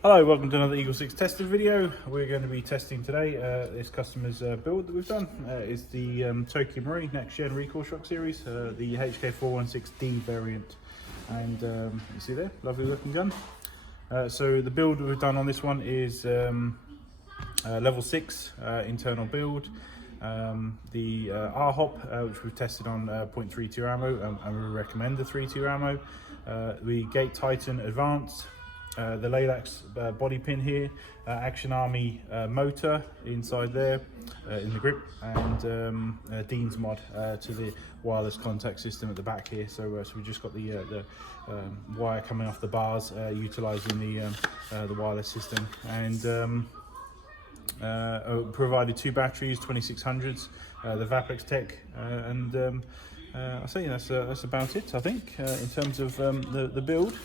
Hello, welcome to another EagleSix testing video. We're going to be testing today this customer's build that we've done. It's the Tokyo Marine Next Gen Recoil Shock Series, the HK416D variant. And you see there, lovely looking gun. So the build we've done on this one is level 6 internal build. The RHOP, which we've tested on .32 ammo, and we recommend the 3.2 ammo. The Gate Titan Advanced. The Laylax body pin here, Action Army motor inside there in the grip, and Dean's mod to the wireless contact system at the back here. So we just got the wire coming off the bars, utilising the wireless system, and provided 2 batteries, 2600s, the Vapex Tech, and I think that's about it. I think in terms of the build.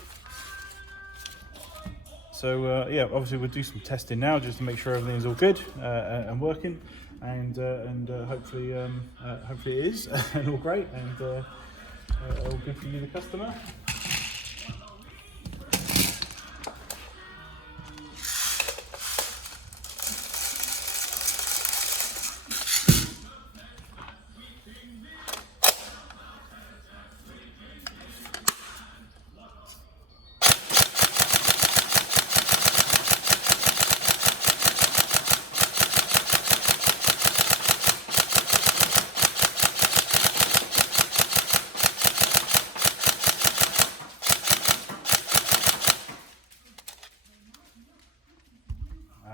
So yeah, obviously we'll do some testing now just to make sure everything's all good and working, and hopefully hopefully it is and all great, and all good for you, the customer.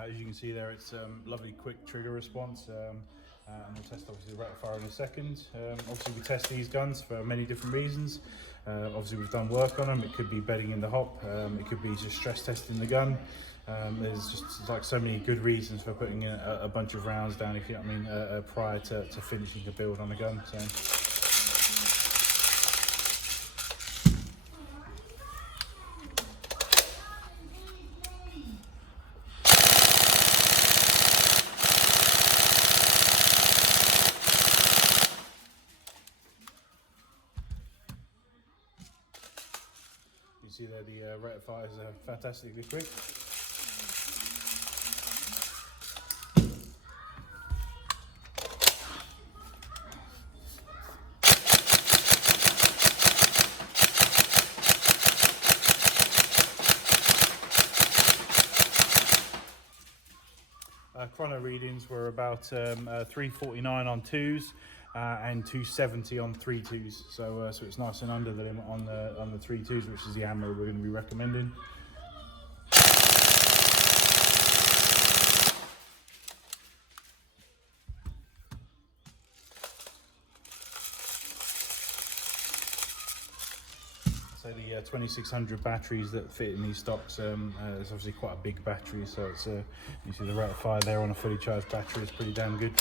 As you can see there, it's lovely quick trigger response, and we'll test obviously the rate of fire in a second. Obviously we test these guns for many different reasons. Obviously we've done work on them. It could be bedding in the hop, it could be just stress testing the gun. There's just like so many good reasons for putting in a bunch of rounds down, if you know what I mean, prior to finishing the build on a gun. So. You see there, the rate of fire is fantastically quick. Chrono readings were about 349 on 2s and 270 on 3.2s, so it's nice and under the limit on the 3.2s, which is the ammo we're going to be recommending. So the 2600 batteries that fit in these stocks, it's obviously quite a big battery, so it's you see the rate of fire there on a fully charged battery is pretty damn good.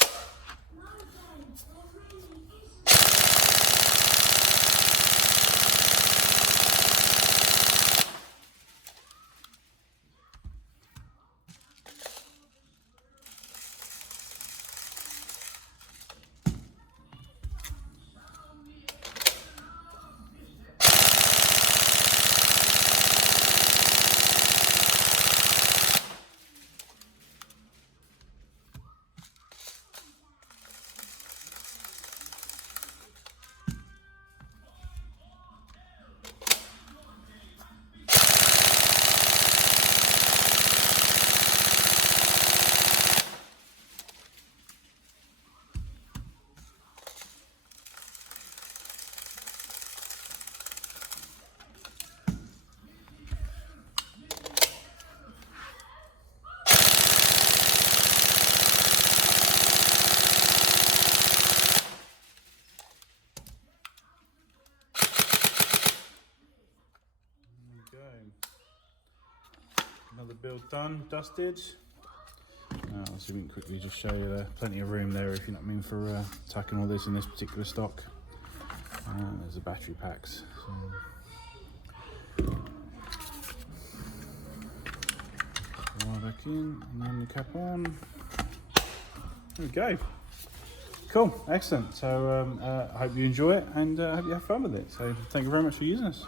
Another build done, dusted. So we can quickly just show you plenty of room there, if you know what I mean, for tucking all this in this particular stock. There's the battery packs. So. Wire back in, and then the cap on. There we go. Cool, excellent. So I hope you enjoy it, and I hope you have fun with it. So thank you very much for using us.